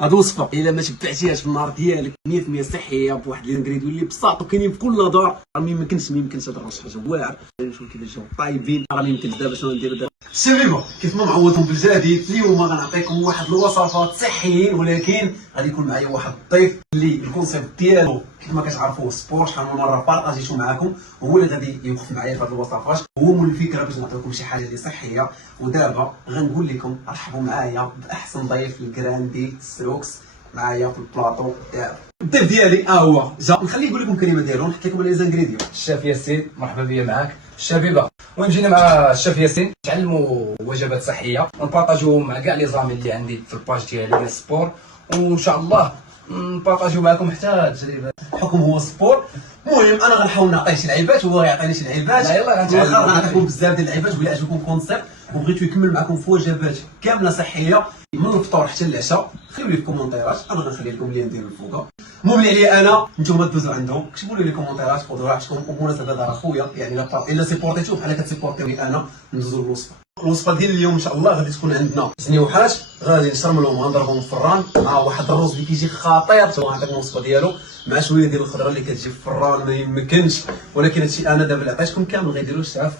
هاد الوصفه الا ما تبعتيهاش في النهار ديالك 100% صحيه بواحد الانغريديون اللي بساط وكاينين في كل دار، راه ما يمكنش هاد شي حاجه واعر. نشوف كيفاش جاو طايبين، راه ما يمكنش. دابا شنو نديرو دابا؟ الشبيبه كيف ما معودكم بالجديد، اليوم غنعطيكم واحد الوصفات صحيين، ولكن غادي يكون معايا واحد الضيف اللي الكونسيبت ديالو كيف ما كتعرفوا سبور. شحال من مره بارطاجيتو معاكم، هو اللي غادي يوقف معايا في هاد الوصفات. هو من الفكره باش نعطيكم شي حاجه اللي صحيه. ودابا غنقول لكم رحبوا معايا باحسن ضيف الكراندي ستروكس معايا في البلاطو دابا. الضيف ديالي هو جا، نخليه يقول لكم الكلمه ديالو ونحط لكم لي زانغريديون. الشيف ياسين، مرحبا بيا معاك الشبيبه. وين جينا مع الشيف ياسين نتعلموا وجبات صحيه ونبارطاجيو مع كاع لي زامي اللي عندي في الباج ديالي ديال السبور، وان شاء الله نبارطاجيو معكم حتى التجربه. الحكم هو سبور. المهم انا غنحاول نعطيه شي لعيبات وهو يعطيني شي لعيبات. لا يلاه غنتعلم. غنعطيكم بزاف ديال اللعيبات ولا عجبكم الكونسيبت وبغيتو يكمل معكم في وجبات كامله صحيه من الفطور حتى العشاء، خليو لي في الكومونتيرات، انا غنخلي لكم اللين ديال الفوق. المهم اللي عليا انا نتوما دوزو عندهم كتبوا لي الكومونتيرات، خذوا راحتكم. وبمناسبه هذا خويا يعني الا سيبورتيتو بحال كتسيبورتيوني انا، ندوزو للوصفه. الوصفه ديال اليوم ان شاء الله غادي تكون عندنا زنيوحات، غادي نشرملهم غنضربهم في الفران مع واحد الرز اللي كيجي خطير. غنعطيكم الوصفه ديالو مع شويه ديال الخضره اللي كتجي في الفران ما يمكنش، ولكن هادشي انا دابا اللي عطيتكم كامل غيديروا الشعف.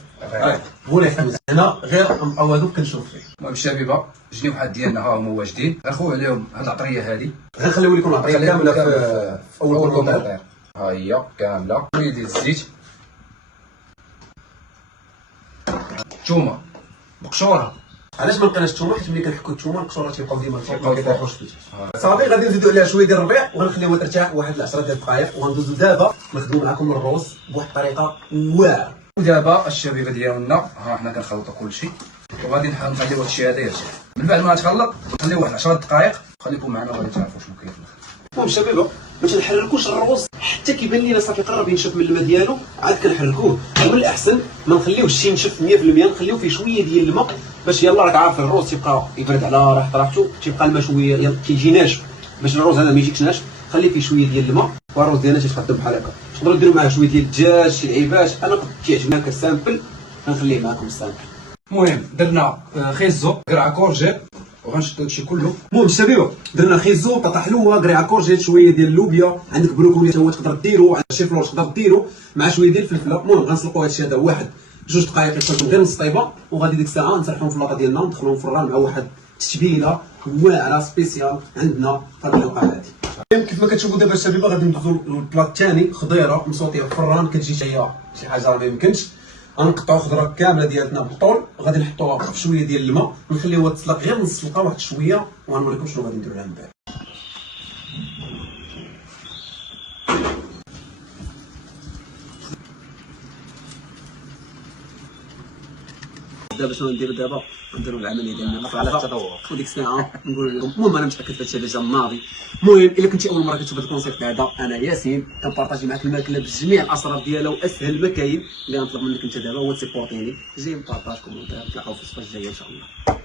هو اللي يحوز هنا غير نبقاو هذوك كنشوف فيه. المهم الشبيبه الجنيوحات ديالنا ها هما واجدين، غنخويو عليهم هاد العطريه هادي، غنخليو لكم العطريه كامله في اول كومونتير. ها هي كامله. شويه ديال الزيت، الثومه مقشوره. علاش ما لقيناش الثومه؟ حيت ملي كنحكوا الثومه القشوره تيبقاو ديما ما كيطيحوش فيه. صافي غادي نزيدو عليها شويه ديال الربيع وغنخليوها ترتاح واحد 10 ديال الدقائق، وغندوزو دابا نخدموا معكم الروز بواحد الطريقه واعره. ودابا الشبيبه ديالنا ها حنا كنخلطوا كلشي، وغادي نخليو هادشي هذا يرتاح. من بعد ما تخلط نخليوه واحد 10 دقائق. خليكم معنا وغادي تعرفوا شنو كاين. المهم الشبيبه باش نحركوش الروز حتى كيبان لينا صافي قرب ينشف من الماء ديالو عاد كنحركوه. من الاحسن ما نخليوهش شي ينشف 100%، نخليوه فيه شويه ديال الماء باش يلا راك عارف الروز تيبقى يبرد على راحته، تيبقى الماء شويه كيجي ناشف. باش الروز هذا ما يجيكش ناشف خليه فيه شويه ديال الماء، والروز ديالنا تيتقدم بحال هكا. تقدروا ديروا معاه شويه ديال الدجاج، شي لعيبات. انا كنت كيعجبني هكا سامبل، غنخليه معكم السامبل. المهم درنا خيزو، قرعه كورجيت، وغنشدو هادشي كله. المهم الشبيبه درنا خيزو، بطاطا حلوه، قريعه كورجيت، شويه ديال اللوبيا، عندك بروكولي حتى هو تقدر ديرو، عندك شي فلور تقدر ديرو مع شويه ديال الفلفله. المهم غنسلقوا هادشي هذا واحد 2 دقائق يكون غير نص طيبه، وغادي ديك الساعه نسرحوهم في اللاطه ديالنا ندخلوهم في الفران مع واحد التتبيله واعره سبيسيال عندنا في هذه الحلقه هذه. كيف ما كتشوفوا دابا الشبيبه غادي ندوزو للبلاط الثاني، خضيره مصوتيه في الفران كتجي شي حاجه ما يمكنش. غنقطعوا خضره كامله ديالتنا بالطول، غادي نحطوها في شويه ديال الماء ونخليوها تسلق غير نص سلقه واحد شويه، وغنوريكم شنو غادي نديرو لها من بعد. دابا شنو نديرو؟ دابا نديرو العمليه ديالنا على التذوق وديك الساعه نقول لكم. المهم انا متاكد في هادشي ديجا ماضي. المهم الا كنتي اول مره كتشوف هذا الكونسيبت هذا، انا ياسين كنبارطاجي معاك الماكله بجميع الاسرار ديالها واسهل ما كاين. اللي غنطلب منك انت دابا هو تسيبورتيني، جي بارطاج كومونتير، نتلاقاو في الوصفه الجايه ان شاء الله.